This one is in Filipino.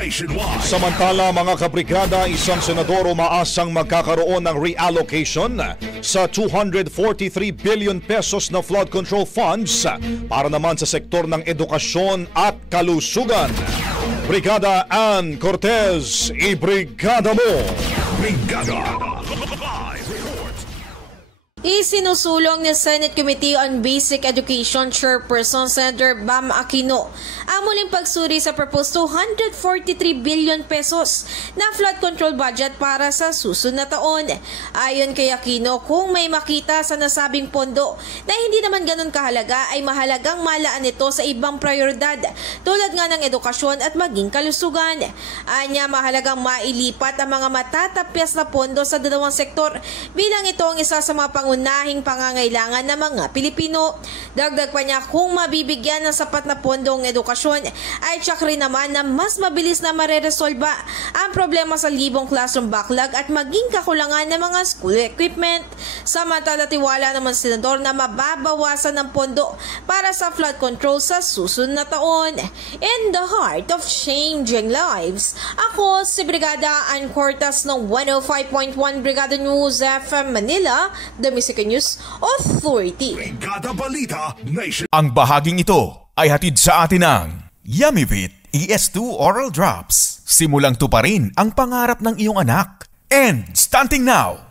nationwide. Samantala mga kabrigada, isang senador umaasang magkakaroon ng reallocation sa 243 billion pesos na flood control funds para naman sa sektor ng edukasyon at kalusugan. Brigada Ann Cortez, ibrigada mo! Brigada! Isinusulong ni Senate Committee on Basic Education Chairperson Senator Bam Aquino ang muling pagsuri sa proposed 243 billion pesos na flood control budget para sa susunod na taon. Ayon kay Aquino, kung may makita sa nasabing pondo na hindi naman ganun kahalaga ay mahalagang malaan ito sa ibang prioridad tulad nga ng edukasyon at maging kalusugan. Anya, mahalagang mailipat ang mga matatapyas na pondo sa dalawang sektor bilang ito ang isa sa mga unahing pangangailangan ng mga Pilipino. Dagdag pa niya, kung mabibigyan ng sapat na pondong edukasyon ay tsak rin naman na mas mabilis na mareresolba ang problema sa libong classroom backlog at maging kakulangan ng mga school equipment. Samantala, tiwala naman senador na mababawasan ng pondo para sa flood control sa susunod na taon. In the heart of changing lives, ako si Brigada Ann Cortez ng 105.1 Brigada News FM Manila, the Music News Authority. Brigada Balita Nation. Ang bahaging ito ay hatid sa atin ng Yumivit ES2 Oral Drops. Simulang tuparin ang pangarap ng iyong anak. And stunting now,